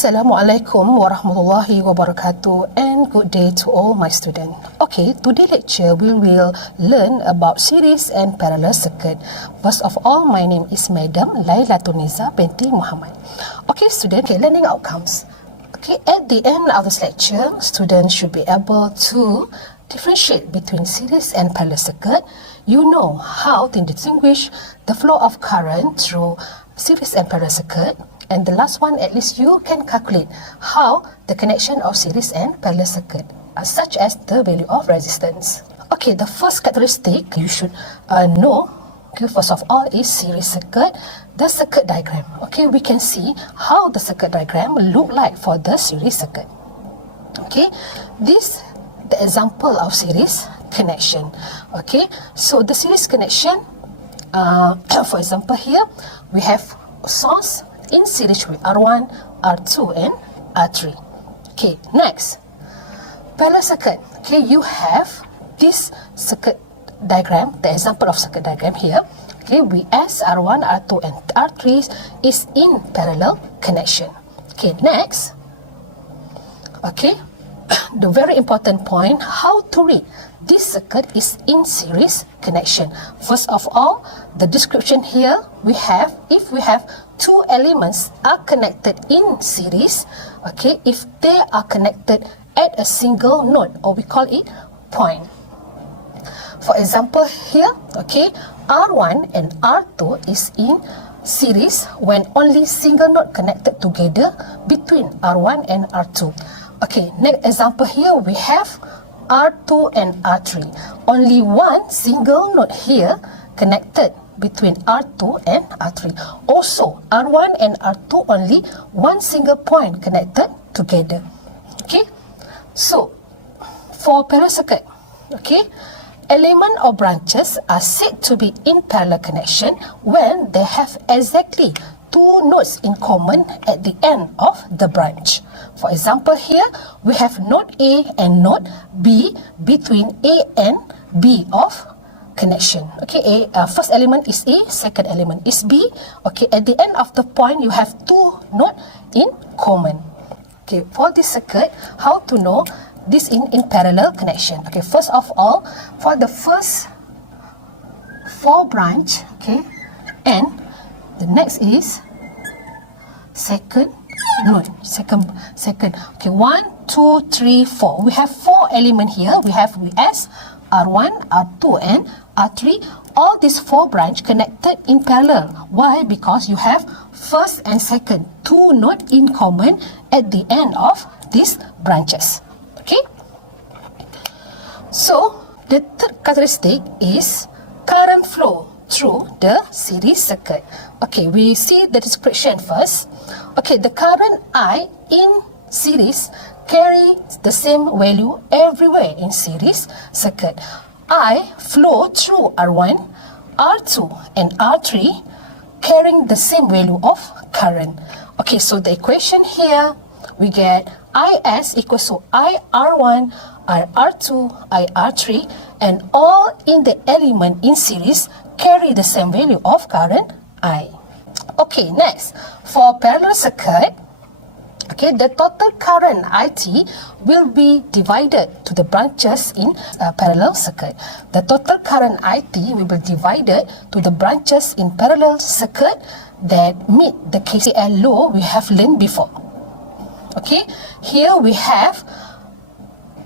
Assalamualaikum warahmatullahi wabarakatuh and good day to all my students. Okay, today lecture we will learn about series and parallel circuit. First of all, my name is Madam Laila Tuniza binti Muhammad. Okay, student, learning outcomes. Okay, at the end of this lecture, students should be able to differentiate between series and parallel circuit. You know how to distinguish the flow of current through series and parallel circuit. And the last one, at least you can calculate how the connection of series and parallel circuit, such as the value of resistance. Okay, the first characteristic you should know, okay, first of all, is series circuit, the circuit diagram. Okay, we can see how the circuit diagram look like for the series circuit. Okay, this the example of series connection. Okay, so the series connection, for example here, we have source in series with R1, R2 and R3. Okay, next, parallel circuit. Okay, you have this circuit diagram, the example of circuit diagram here. Okay, we as R1, R2 and R3 is in parallel connection. Okay, next, okay, the very important point, how to read this circuit is in series connection. First of all, the description here we have, if we have two elements are connected in series, okay, if they are connected at a single node, or we call it point. For example here, okay, R1 and R2 is in series when only single node connected together between R1 and R2. Okay, next example here we have R2 and R3. Only one single node here connected between R2 and R3. Also, R1 and R2 only one single point connected together. Okay, so for parallel circuit, okay, element or branches are said to be in parallel connection when they have exactly two nodes in common at the end of the branch. For example here, we have node A and node B between A and B of connection. Okay, first element is A, second element is B. Okay, at the end of the point, you have two nodes in common. Okay, for this circuit, how to know this in parallel connection? Okay, first of all, for the first four branch, okay, and the next is second node, second. Okay, 1, 2, 3, 4. We have four elements here. We have S, R1, R2 and R3. All these four branch connected in parallel. Why? Because you have first and second two nodes in common at the end of these branches. Okay, so the third characteristic is current flow through the series circuit. Okay, we see the description first. Okay, the current I in series carry the same value everywhere in series circuit. I flow through R1, R2 and R3 carrying the same value of current. Okay, so the equation here we get IS equals to IR1, IR2, IR3 and all in the element in series carry the same value of current I. Okay, next, for parallel circuit, okay, the total current IT will be divided to the branches in parallel circuit. The total current IT will be divided to the branches in parallel circuit that meet the KCL law we have learned before. Okay, here we have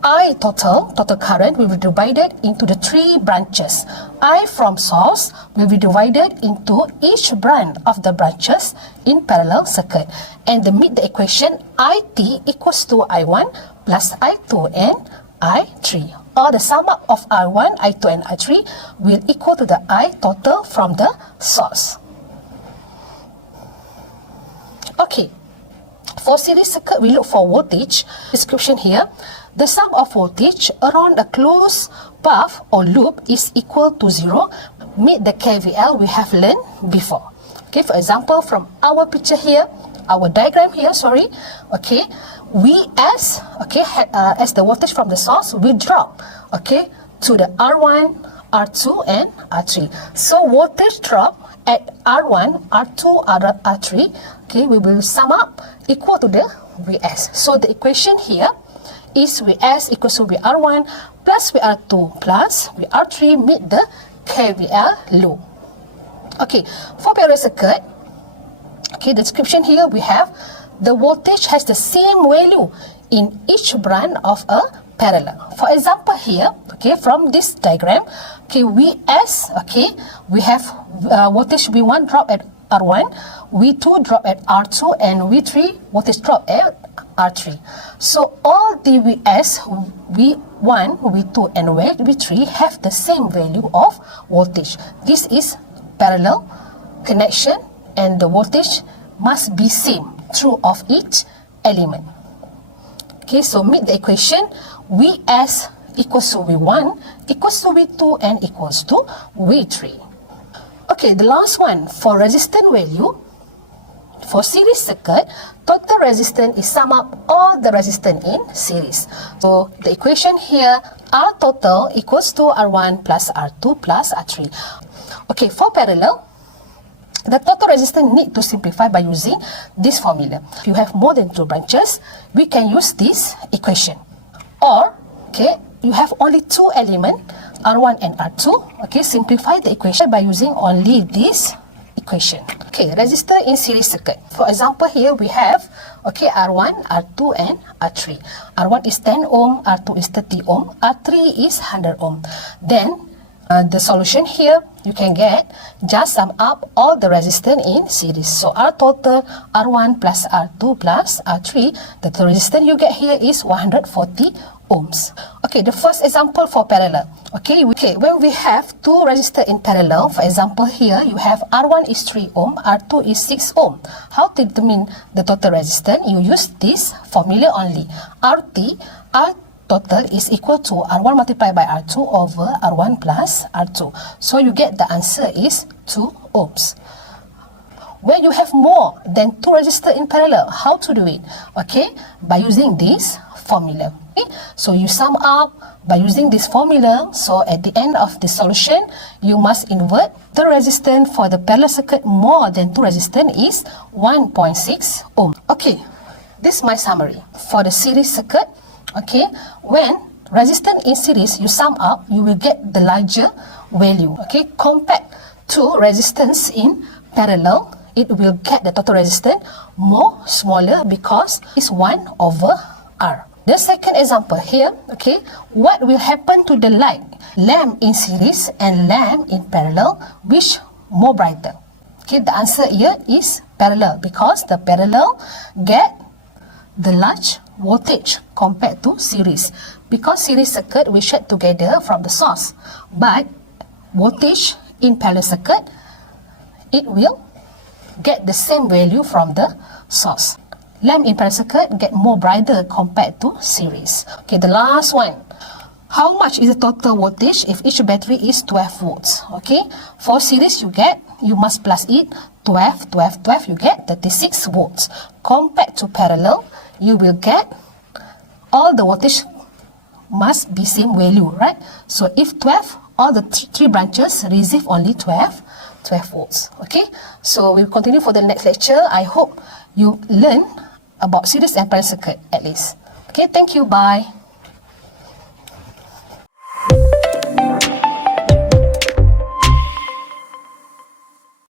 I total current will be divided into the three branches. I from source will be divided into each branch of the branches in parallel circuit. And to meet the equation, IT equals to I1 plus I2 and I3. Or the sum up of I1, I2 and I3 will equal to the I total from the source. Okay, for series circuit, we look for voltage. Description here. The sum of voltage around a closed path or loop is equal to 0. Meet the KVL we have learned before. Okay, for example, from our picture here, our diagram here, sorry. Okay, we as the voltage from the source will drop, okay, to the R1, R2 and R3. So voltage drop at R1, R2, R3, okay, we will sum up equal to the Vs. So the equation here is Vs equals to VR1 plus VR2 plus VR3 meet the KVL law. Okay, for parallel circuit, okay, the description here we have the voltage has the same value in each branch of a parallel. For example here, okay, from this diagram, okay, Vs, okay, we have voltage V1 drop at R1, V2 drop at R2, and V3 voltage drop at R3. So all the Vs, V1, V2, and V3 have the same value of voltage. This is parallel connection, and the voltage must be same through of each element. Okay, so meet the equation Vs equals to V1 equals to V2 and equals to V3. Okay, the last one for resistance value. For series circuit, total resistance is sum up all the resistance in series. So the equation here, R total equals to R1 plus R2 plus R3. Okay, for parallel, the total resistance need to simplify by using this formula. If you have more than 2 branches, we can use this equation. Or, okay, you have only 2 elements, R1 and R2. Okay, simplify the equation by using only this equation. Okay, resistor in series circuit. For example, here we have, okay, R1, R2, and R3. R1 is 10 ohm, R2 is 30 ohm, R3 is 100 ohm. Then, the solution here, you can get just sum up all the resistance in series. So R total, R1 plus R2 plus R3, the total resistance you get here is 140 ohms. Okay, the first example for parallel. Okay, when we have 2 resistors in parallel, for example here, you have R1 is 3 ohm, R2 is 6 ohm. How to determine the total resistance? You use this formula only. R total is equal to R1 multiplied by R2 over R1 plus R2. So you get the answer is 2 ohms. When you have more than 2 resistors in parallel, how to do it? Okay, by using this formula. Okay? So you sum up by using this formula. So at the end of the solution, you must invert the resistance for the parallel circuit more than 2 resistance is 1.6 ohm. Okay, this is my summary. For the series circuit, okay, when resistance in series you sum up, you will get the larger value. Okay, compared to resistance in parallel, it will get the total resistance more smaller because it's 1 over R. The second example here, okay, what will happen to the light? Lamp in series and lamp in parallel, which more brighter? Okay, the answer here is parallel because the parallel get the large voltage compared to series, because series circuit we share together from the source, but voltage in parallel circuit it will get the same value from the source. Lamp in parallel circuit get more brighter compared to series. Okay, the last one. How much is the total voltage if each battery is 12 volts? Okay, for series you must plus it 12, 12, 12, you get 36 volts. Compared to parallel, you will get all the voltage must be same value, right? So if 12, all the 3 branches receive only 12 volts. Okay, so we'll continue for the next lecture. I hope you learn about series and parallel circuit at least. Okay, thank you, bye.